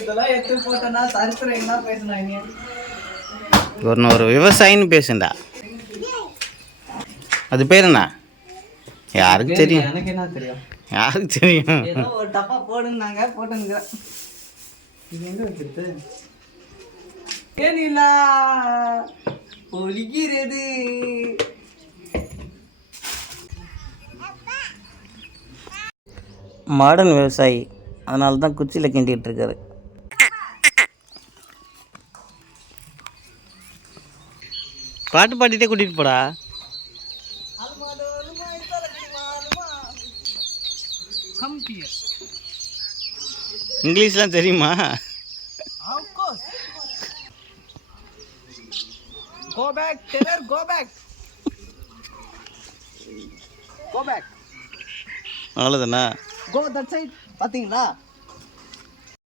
இதெல்லாம் எடுத்து போட்டேன்னா சரித்திரம் என்ன பேசினாங்க. ஒரு விவசாயின்னு பேசுண்டா. அது பேர் என்ன? யாருக்கு தெரியும்? எனக்கு என்ன தெரியும்? யாருக்கு தெரியும்? ஏதோ ஒரு டப்பா போடுன்னாங்க, போட்டுங்கிறேன். இது எங்க வச்சிருக்கு? கேனிலா ஒலிக்கிறது. மாடர்ன் விவசாயி, அதனால தான் குச்சியில் கிண்டிகிட்டு இருக்காரு. பாட்டு பாடிட்டே கூட்டிகிட்டு போடா. இங்கிலீஷ்லாம் தெரியுமா? Of course. Go back, Taylor, go back. Go back. அவ்வளோதானா? Go that side. பாத்தீங்களா?